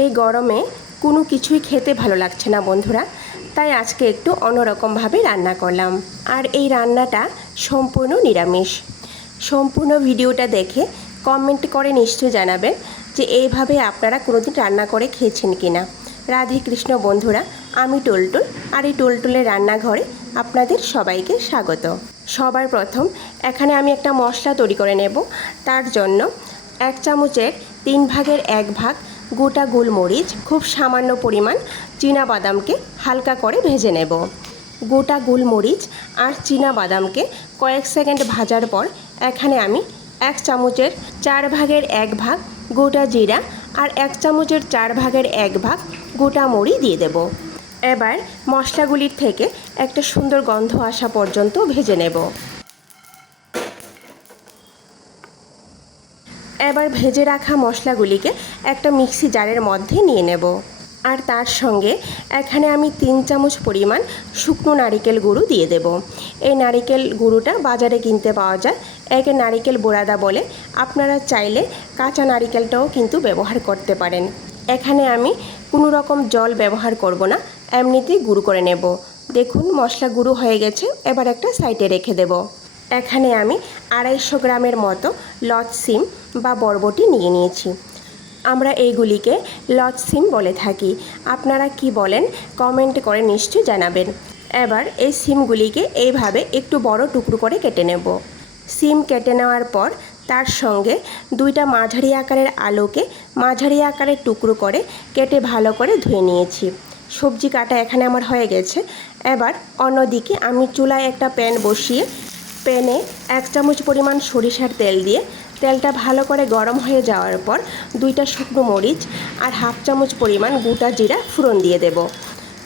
এই গরমে কোনো কিছুই খেতে ভালো লাগছে না বন্ধুরা, তাই আজকে একটু অন্যরকমভাবে রান্না করলাম। আর এই রান্নাটা সম্পূর্ণ নিরামিষ। সম্পূর্ণ ভিডিওটা দেখে কমেন্ট করে নিশ্চয়ই জানাবেন যে এইভাবে আপনারা কোনোদিন রান্না করে খেয়েছেন কিনা। রাধে কৃষ্ণ বন্ধুরা, আমি টুলটুল, আর এই টুলটুলের রান্নাঘরে আপনাদের সবাইকে স্বাগত। সবার প্রথম এখানে আমি একটা মশলা তৈরি করে নেব। তার জন্য 1 চামচের 3 ভাগের 1 ভাগ গোটা গোলমরিচ, খুব সামান্য পরিমাণ চীনাবাদামকে হালকা করে ভেজে নেব। গোটা গোলমরিচ আর চীনাবাদামকে কয়েক সেকেন্ড ভাজার পর এখানে আমি 1 চামচের 4 ভাগের 1 ভাগ গোটা জিরা আর 1 চামচের 4 ভাগের 1 ভাগ গোটা মরি দিয়ে দেব। এবার মশলাগুলির থেকে একটা সুন্দর গন্ধ আসা পর্যন্ত ভেজে নেব। এবার ভেজে রাখা মশলাগুলিকে একটা মিক্সি জারের মধ্যে নিয়ে নেব। আর তার সঙ্গে এখানে আমি 3 চামচ পরিমাণ শুকনো নারিকেল গুঁড়ো দিয়ে দেব। এই নারিকেল গুঁড়োটা বাজারে কিনতে পাওয়া যায়, একে নারিকেল বোরাদা বলে। আপনারা চাইলে কাঁচা নারিকেলটাও কিন্তু ব্যবহার করতে পারেন। এখানে আমি কোনো রকম জল ব্যবহার করব না, এমনিতেই গুঁড়ো করে নেব। দেখুন মশলা গুঁড়ো হয়ে গেছে, এবার একটা সাইডে রেখে দেব। এখানে আমি 250 গ্রামের মতো লট সিম বা বরবটি নিয়ে নিয়েছি। আমরা এইগুলিকে লট সিম বলে থাকি, আপনারা কি বলেন কমেন্ট করে নিশ্চয়ই জানাবেন। এবার এই সিমগুলিকে এইভাবে একটু বড় টুকরো করে কেটে নেব। সিম কেটে নেওয়ার পর তার সঙ্গে 2টা মাঝারি আকারের আলুকে মাঝারি আকারের টুকরো করে কেটে ভালো করে ধুয়ে নিয়েছি। সবজি কাটা এখানে আমার হয়ে গেছে। এবার অন্যদিকে আমি চুলায় একটা প্যান বসিয়ে প্যানে 1 চামচ পরিমাণ সরিষার তেল দিয়ে তেলটা ভালো করে গরম হয়ে যাওয়ার পর 2টা শুকনো মরিচ আর 1/2 চামচ পরিমাণ গোটা জিরা ফোড়ন দিয়ে দেব।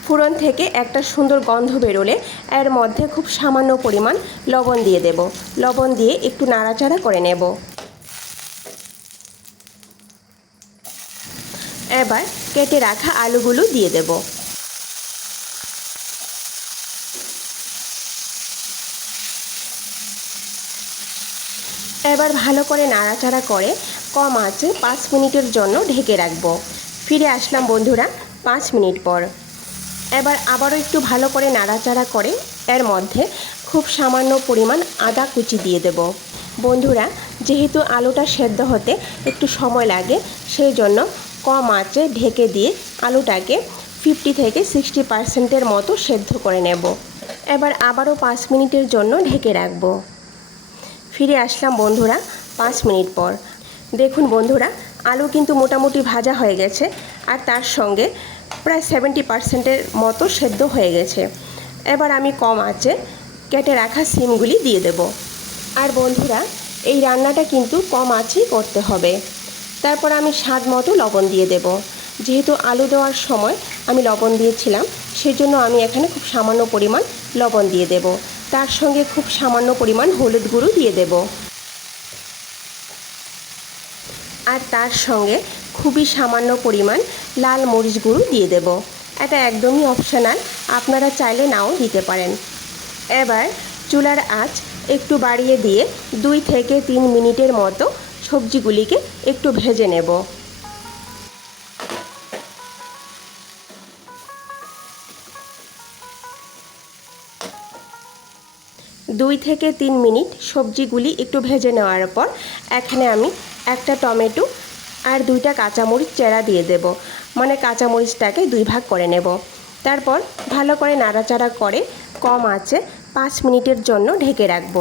ফোড়ন থেকে একটা সুন্দর গন্ধ বেরোলে এর মধ্যে খুব সামান্য পরিমাণ লবণ দিয়ে দেব। লবণ দিয়ে একটু নাড়াচাড়া করে নেব। এবার কেটে রাখা আলুগুলো দিয়ে দেব। এবার ভালো করে নাড়াচাড়া করে কম আঁচে 5 মিনিটের জন্য ঢেকে রাখব। ফিরে আসলাম বন্ধুরা 5 মিনিট পর। এবার আবারও একটু ভালো করে নাড়াচাড়া করে এর মধ্যে খুব সামান্য পরিমাণ আদা কুচি দিয়ে দেব। বন্ধুরা, যেহেতু আলুটা সেদ্ধ হতে একটু সময় লাগে, সেই জন্য কম আঁচে ঢেকে দিয়ে আলুটাকে 50 থেকে 60% মতো সেদ্ধ করে নেব। এবার আবারও 5 মিনিটের জন্য ঢেকে রাখব। ফিরে আসলাম বন্ধুরা 5 মিনিট পর। দেখুন বন্ধুরা, আলু কিন্তু মোটামুটি ভাজা হয়ে গেছে আর তার সঙ্গে প্রায় 70% মতো সেদ্ধ হয়ে গেছে। এবার আমি কম আঁচে কেটে রাখা সিমগুলি দিয়ে দেব। আর বন্ধুরা, এই রান্নাটা কিন্তু কম আঁচেই করতে হবে। তারপর আমি স্বাদ মতো লবণ দিয়ে দেব। যেহেতু আলু দেওয়ার সময় আমি লবণ দিয়েছিলাম, সেজন্য আমি এখানে খুব সামান্য পরিমাণ লবণ দিয়ে দেব। তার সঙ্গে খুব সামান্য পরিমাণ হলুদ গুঁড়ো দিয়ে দেব। আর তার সঙ্গে খুবই সামান্য পরিমাণ লাল মরিচ গুঁড়ো দিয়ে দেব। এটা একদমই অপশনাল, আপনারা চাইলে নাও দিতে পারেন। এবার চুলার আঁচ একটু বাড়িয়ে দিয়ে 2 থেকে 3 মিনিটের মতো সবজিগুলিকে একটু ভেজে নেব। 2 থেকে 3 মিনিট সবজিগুলি একটু ভেজে নেওয়ার পর এখানে আমি একটা টমেটো আর 2টা কাঁচামরিচ চেরা দিয়ে দেব। মানে কাঁচামরিচটাকে 2 ভাগ করে নেব। তারপর ভালো করে নাড়াচাড়া করে কম আঁচে 5 মিনিটের জন্য ঢেকে রাখব।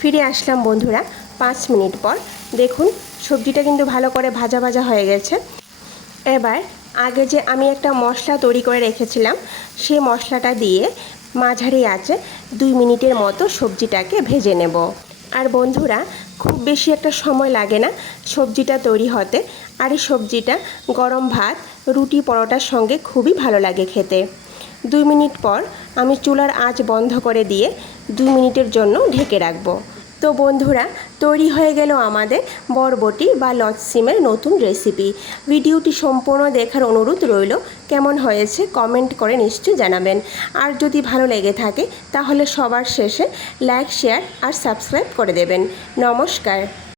ফিরে আসলাম বন্ধুরা 5 মিনিট পর। দেখুন সবজিটা কিন্তু ভালো করে ভাজা ভাজা হয়ে গেছে। এবার আগে যে আমি একটা মশলা তৈরি করে রেখেছিলাম, সেই মশলাটা দিয়ে মাঝারি আঁচে 2 মিনিটের মতো সবজিটাকে ভেজে নেব। আর বন্ধুরা, খুব বেশি একটা সময় লাগে না সবজিটা তৈরি হতে। আর এই সবজিটা গরম ভাত, রুটি, পরোটার সঙ্গে খুবই ভালো লাগে খেতে। 2 মিনিট পর আমি চুলার আঁচ বন্ধ করে দিয়ে 2 মিনিটের জন্য ঢেকে রাখব। তো বন্ধুরা, তৈরি হয়ে গেল আমাদের বরবটি বা লট সিমের নতুন রেসিপি। ভিডিওটি সম্পূর্ণ দেখার অনুরোধ রইল। কেমন হয়েছে কমেন্ট করে নিশ্চয়ই জানাবেন। আর যদি ভালো লেগে থাকে তাহলে সবার শেষে লাইক, শেয়ার আর সাবস্ক্রাইব করে দেবেন। নমস্কার।